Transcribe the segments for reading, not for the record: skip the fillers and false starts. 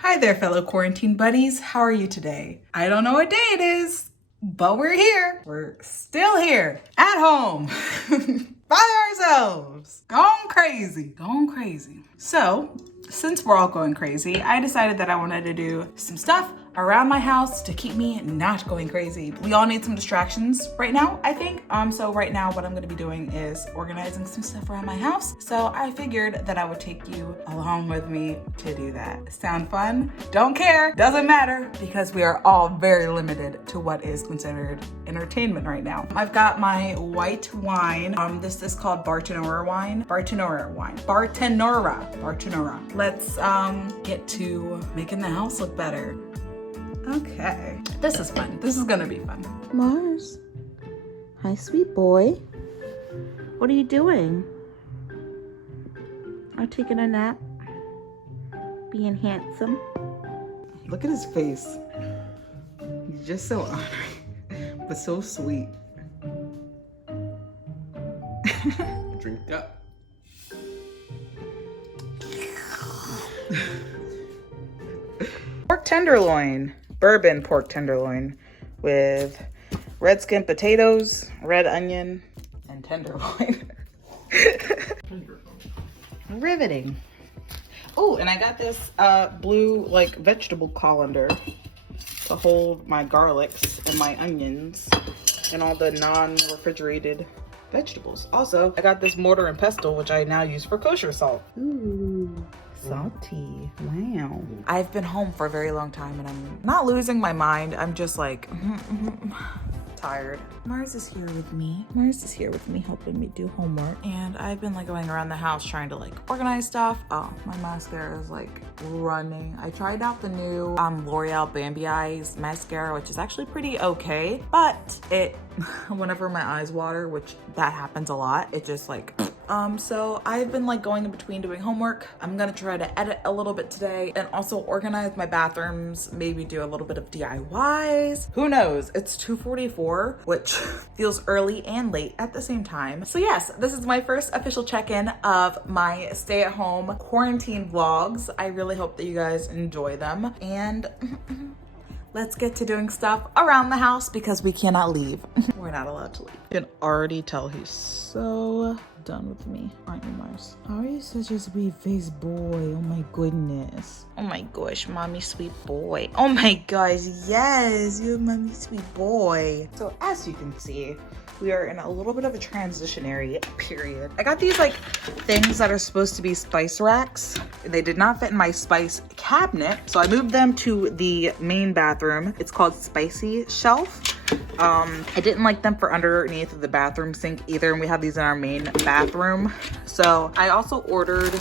Hi there, fellow quarantine buddies. How are you today? I don't know what day it is, but we're here. We're still here at home by ourselves, going crazy. So, since we're all going crazy, I decided that I wanted to do some stuff around my house to keep me not going crazy. We all need some distractions right now, I think. So right now what I'm gonna be doing is organizing some stuff around my house. So I figured that I would take you along with me to do that. Sound fun? Don't care, doesn't matter, because we are all very limited to what is considered entertainment right now. I've got my white wine. This is called Bartenura wine. Bartenura. Let's get to making the house look better. Okay, this is fun. This is gonna be fun. Mars, hi, sweet boy. What are you doing? Are you taking a nap? Being handsome? Look at his face. He's just so honoring, but so sweet. Drink up. Pork tenderloin. Bourbon pork tenderloin with red skin potatoes, red onion, and tenderloin. Riveting. Oh, and I got this blue like vegetable colander to hold my garlics and my onions and all the non-refrigerated vegetables. Also, I got this mortar and pestle, which I now use for kosher salt. Ooh. Salty. Wow. I've been home for a very long time and I'm not losing my mind. I'm just like tired. Mars is here with me. Helping me do homework. And I've been like going around the house trying to like organize stuff. Oh, my mascara is like running. I tried out the new L'Oreal Bambi Eyes mascara, which is actually pretty okay, but it whenever my eyes water, which that happens a lot, it just like so I've been like going in between doing homework. I'm gonna try to edit a little bit today and also organize my bathrooms, maybe do a little bit of DIYs. Who knows? It's 2:44, which feels early and late at the same time. So yes, this is my first official check-in of my stay-at-home quarantine vlogs. I really hope that you guys enjoy them, and let's get to doing stuff around the house because we cannot leave. We're not allowed to leave. You can already tell he's so done with me, aren't you, Mars? How are you such a sweet-faced boy? Oh my goodness. Oh my gosh, mommy sweet boy. Oh my gosh, yes, you're mommy sweet boy. So as you can see, we are in a little bit of a transitionary period. I got these like things that are supposed to be spice racks. They did not fit in my spice cabinet, so I moved them to the main bathroom. It's called Spicy Shelf. I didn't like them for underneath the bathroom sink either, and we have these in our main bathroom. So I also ordered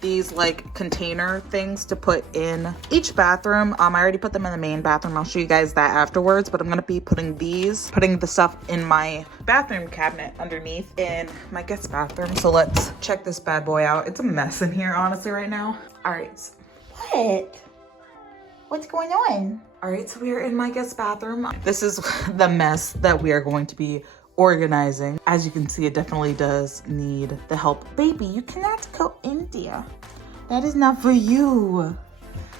these like container things to put in each bathroom. I already put them in the main bathroom. I'll show you guys that afterwards, but I'm gonna be putting the stuff in my bathroom cabinet underneath in my guest bathroom. So let's check this bad boy out. It's a mess in here, honestly, right now. All right. What's going on? All right, so we are in my guest bathroom. This is the mess that we are going to be organizing. As you can see, it definitely does need the help. Baby, you cannot go in there. That is not for you.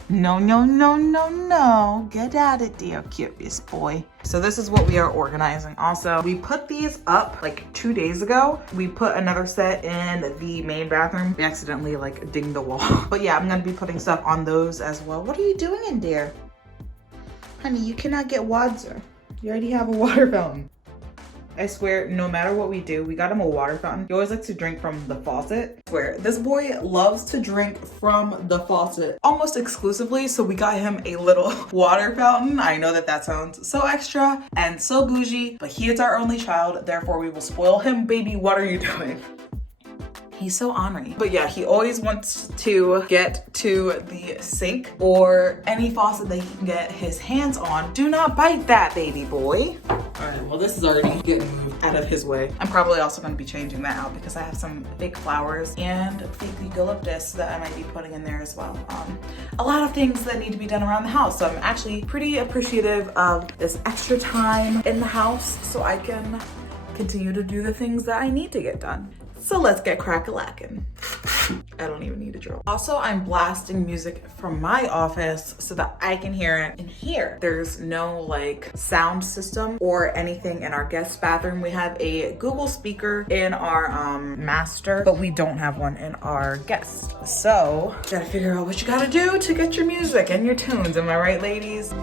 No, no, no, no, no. Get out of there, curious boy. So this is what we are organizing. Also, we put these up like 2 days ago. We put another set in the main bathroom. We accidentally like dinged the wall. But yeah, I'm gonna be putting stuff on those as well. What are you doing in there? Honey, you cannot get water. You already have a water fountain. I swear, no matter what we do, we got him a water fountain. He always likes to drink from the faucet. I swear, this boy loves to drink from the faucet almost exclusively, so we got him a little water fountain. I know that sounds so extra and so bougie, but he is our only child, therefore we will spoil him. Baby, what are you doing? He's so ornery. But yeah, he always wants to get to the sink or any faucet that he can get his hands on. Do not bite that, baby boy. All right, well, this is already getting moved out of his way. I'm probably also gonna be changing that out because I have some fake flowers and fake eucalyptus that I might be putting in there as well. A lot of things that need to be done around the house. So I'm actually pretty appreciative of this extra time in the house so I can continue to do the things that I need to get done. So let's get crack-a-lackin'. I don't even need a drill. Also, I'm blasting music from my office so that I can hear it in here. There's no like sound system or anything in our guest bathroom. We have a Google speaker in our master, but we don't have one in our guest. So, gotta figure out what you gotta do to get your music and your tunes. Am I right, ladies?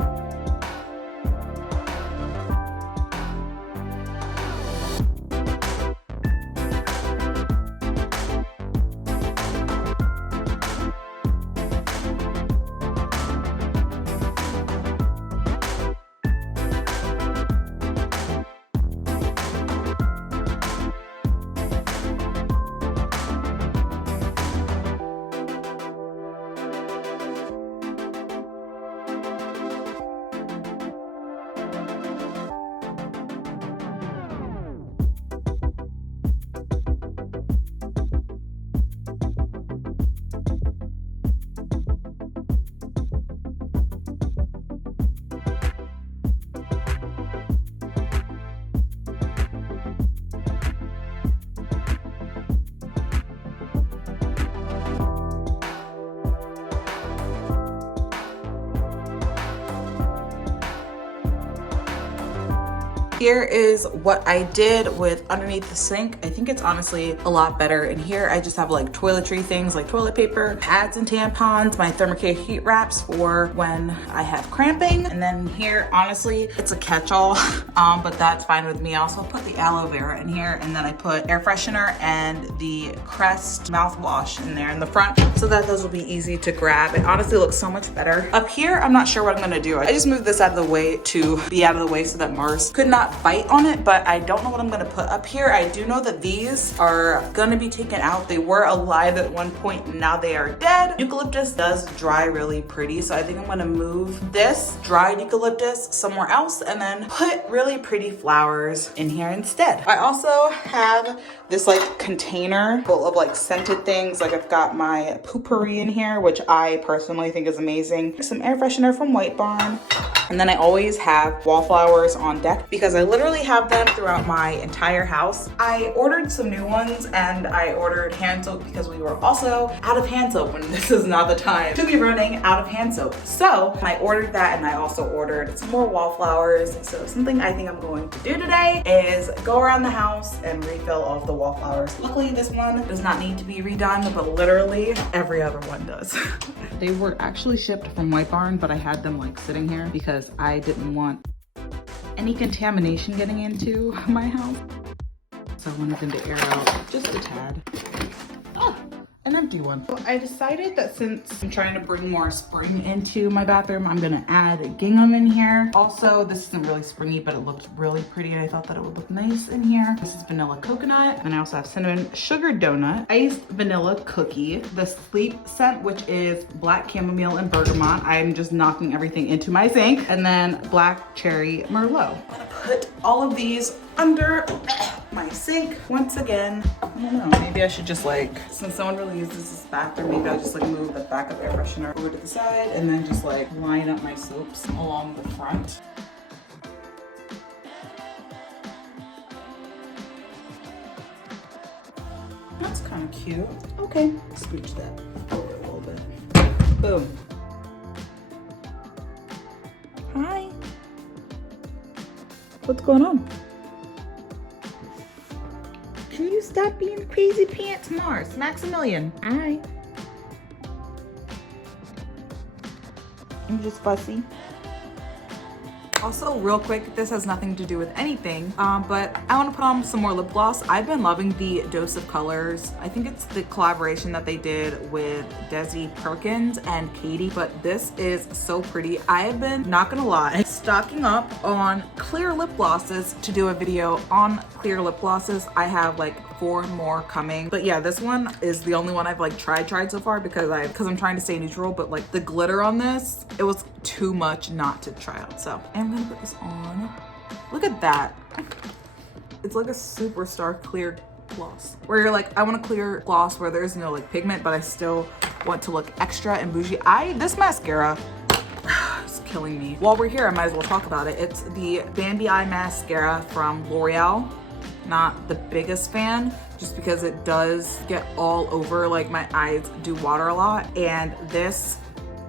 Here is what I did with underneath the sink. I think it's honestly a lot better. In here, I just have like toiletry things like toilet paper, pads and tampons, my thermocare heat wraps for when I have cramping. And then here, honestly, it's a catch-all, but that's fine with me. I also put the aloe vera in here, and then I put air freshener and the Crest mouthwash in there in the front so that those will be easy to grab. It honestly looks so much better. Up here, I'm not sure what I'm gonna do. I just moved this out of the way to be out of the way so that Mars could not bite on it, but I don't know what I'm gonna put up here. I do know that these are gonna be taken out. They were alive at one point and now they are dead. Eucalyptus does dry really pretty, so I think I'm gonna move this dried eucalyptus somewhere else and then put really pretty flowers in here instead. I also have this like container full of like scented things. Like I've got my poopery in here, which I personally think is amazing. Some air freshener from White Barn. And then I always have wallflowers on deck because I literally have them throughout my entire house. I ordered some new ones and I ordered hand soap because we were also out of hand soap, and this is not the time to be running out of hand soap. So I ordered that, and I also ordered some more wallflowers. So something I think I'm going to do today is go around the house and refill all of the wallflowers. Luckily this one does not need to be redone, but literally every other one does. They were actually shipped from White Barn, but I had them like sitting here because I didn't want any contamination getting into my house. So I wanted them to air out just a tad. Oh, an empty one. So I decided that since I'm trying to bring more spring into my bathroom, I'm gonna add gingham in here. Also, this isn't really springy, but it looked really pretty and I thought that it would look nice in here. This is vanilla coconut. And I also have cinnamon sugar donut, iced vanilla cookie, the sleep scent, which is black chamomile and bergamot. I'm just knocking everything into my sink. And then black cherry merlot. I'm gonna put all of these under my sink once again. I don't know, maybe I should just like, since no one really uses this bathroom, maybe I'll just like move the backup air freshener over to the side and then just like line up my soaps along the front. That's kind of cute. Okay, scooch that forward a little bit. Boom. Hi. What's going on? Can you stop being crazy pants, Mars? Maximilian. Hi. I'm just fussy. Also, real quick, this has nothing to do with anything, but I want to put on some more lip gloss. I've been loving the Dose of Colors. I think it's the collaboration that they did with Desi Perkins and Katie, but this is so pretty. I have been, not gonna lie, stocking up on clear lip glosses to do a video on clear lip glosses. I have like 4 more coming, but yeah, this one is the only one I've like tried so far because I'm trying to stay neutral, but like the glitter on this, it was too much not to try out. So I'm gonna put this on. Look at that. It's like a superstar clear gloss where you're like, I want a clear gloss where there's no like pigment, but I still want to look extra and bougie. This mascara is killing me. While we're here, I might as well talk about it. It's the Bambi Eye Mascara from L'Oreal. Not the biggest fan, just because it does get all over. Like my eyes do water a lot, and this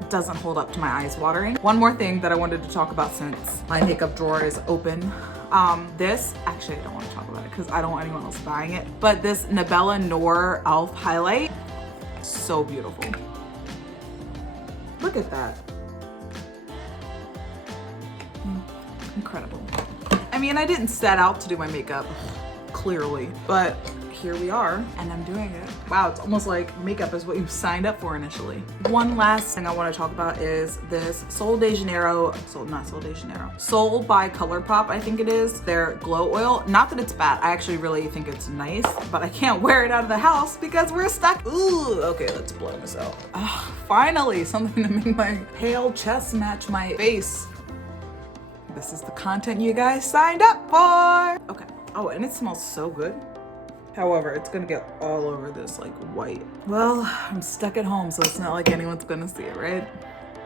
doesn't hold up to my eyes watering. One more thing that I wanted to talk about since my makeup drawer is open. This, actually I don't want to talk about it because I don't want anyone else buying it, but this Nabella Noor Elf highlight, so beautiful. Look at that. Incredible. I mean, I didn't set out to do my makeup, clearly, but here we are and I'm doing it. Wow, it's almost like makeup is what you signed up for initially. One last thing I want to talk about is this Sol de Janeiro, Sol by ColourPop, I think it is, their glow oil. Not that it's bad, I actually really think it's nice, but I can't wear it out of the house because we're stuck. Ooh, okay, let's blow this out. Finally, something to make my pale chest match my face. This is the content you guys signed up for. Okay, oh, and it smells so good. However, it's gonna get all over this like white. Well, I'm stuck at home, so it's not like anyone's gonna see it, right?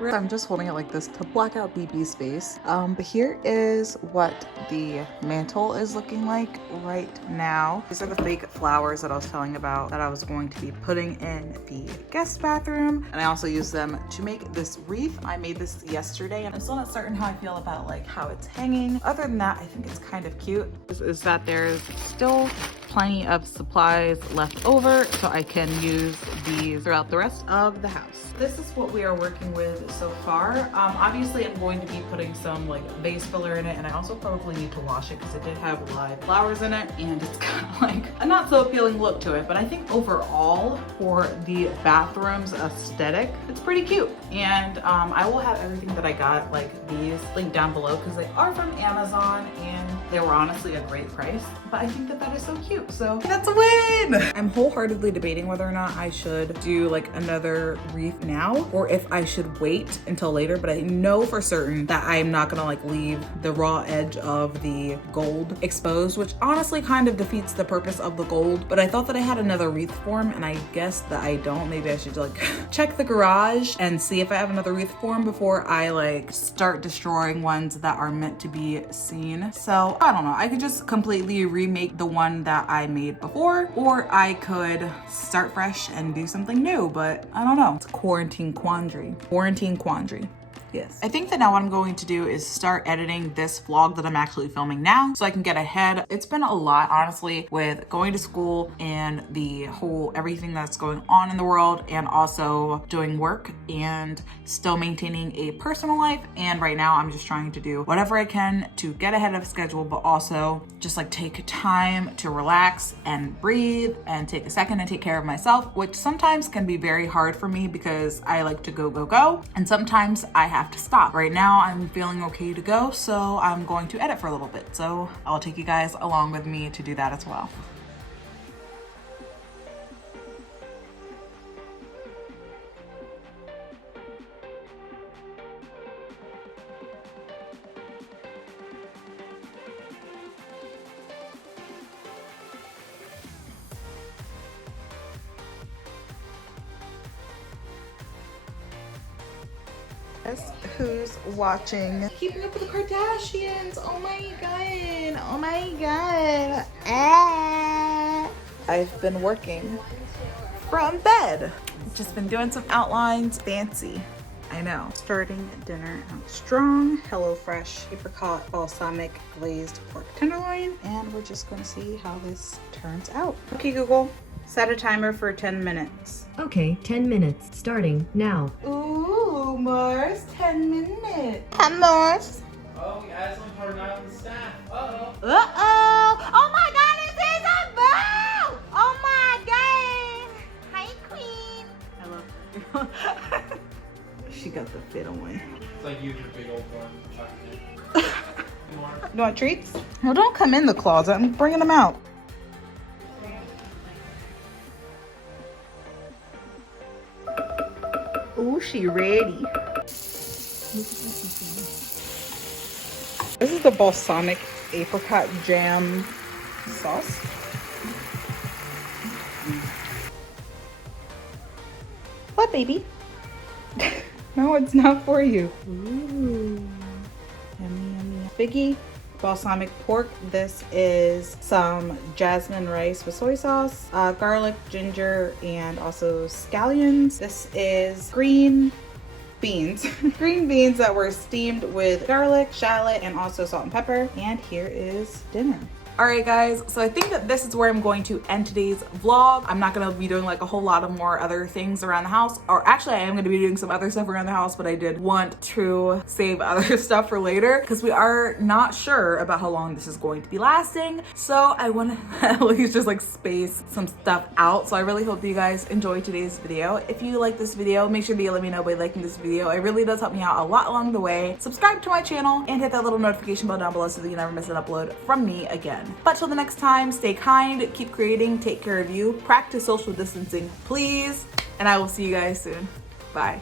I'm just holding it like this to block out BB's face. But here is what the mantle is looking like right now. These are the fake flowers that I was telling about that I was going to be putting in the guest bathroom. And I also use them to make this wreath. I made this yesterday and I'm still not certain how I feel about like how it's hanging. Other than that, I think it's kind of cute. Is that there's still plenty of supplies left over so I can use these throughout the rest of the house. This is what we are working with so far. Obviously I'm going to be putting some like base filler in it, and I also probably need to wash it because it did have live flowers in it and it's kind of like a not so appealing look to it. But I think overall for the bathroom's aesthetic, it's pretty cute. And I will have everything that I got, like these, linked down below because they are from Amazon and they were honestly a great price. But I think that that is so cute, so that's a win! I'm wholeheartedly debating whether or not I should do like another wreath now or if I should wait until later, but I know for certain that I'm not gonna like leave the raw edge of the gold exposed, which honestly kind of defeats the purpose of the gold. But I thought that I had another wreath form and I guess that I don't. Maybe I should like check the garage and see if I have another wreath form before I like start destroying ones that are meant to be seen. So I don't know, I could just completely remake the one that I made before, or I could start fresh and do something new, but I don't know. It's a quarantine quandary. Quarantine quandary. Yes. I think that now what I'm going to do is start editing this vlog that I'm actually filming now so I can get ahead. It's been a lot, honestly, with going to school and the whole everything that's going on in the world, and also doing work and still maintaining a personal life. And right now I'm just trying to do whatever I can to get ahead of schedule, but also just like take time to relax and breathe and take a second and take care of myself, which sometimes can be very hard for me because I like to go. And sometimes I have to stop. Right now I'm feeling okay to go, so I'm going to edit for a little bit. So I'll take you guys along with me to do that as well. Who's watching Keeping Up with the Kardashians? Oh my god, oh my god. I've been working from bed. Just been doing some outlines. Fancy, I know. Starting dinner out strong. HelloFresh apricot balsamic glazed pork tenderloin, and we're just gonna see how this turns out. Okay, Google, set a timer for 10 minutes. Okay, 10 minutes, starting now. Ooh, Mars, 10 minutes. Hi, Mars. Oh, we added some hard out on the staff. Uh-oh. Uh-oh. Oh my god, it's Isabel! Oh my god. Hi, Queen. I love her. She got the fit on. It's like you with your big old one. You want treats? Well, don't come in the closet. I'm bringing them out. Oh, she ready. This is the balsamic apricot jam sauce. What, baby? No, it's not for you. Ooh. Yummy, yummy. Figgy, balsamic pork. This is some jasmine rice with soy sauce, garlic, ginger, and also scallions. This is green beans. Green beans that were steamed with garlic, shallot, and also salt and pepper. And here is dinner. All right, guys, so I think that this is where I'm going to end today's vlog. I'm not gonna be doing like a whole lot of more other things around the house, or actually I am gonna be doing some other stuff around the house, but I did want to save other stuff for later because we are not sure about how long this is going to be lasting. So I wanna at least just like space some stuff out. So I really hope that you guys enjoyed today's video. If you like this video, make sure that you let me know by liking this video. It really does help me out a lot along the way. Subscribe to my channel and hit that little notification bell down below so that you never miss an upload from me again. But till the next time, stay kind, keep creating, take care of you, practice social distancing, please, and I will see you guys soon. Bye.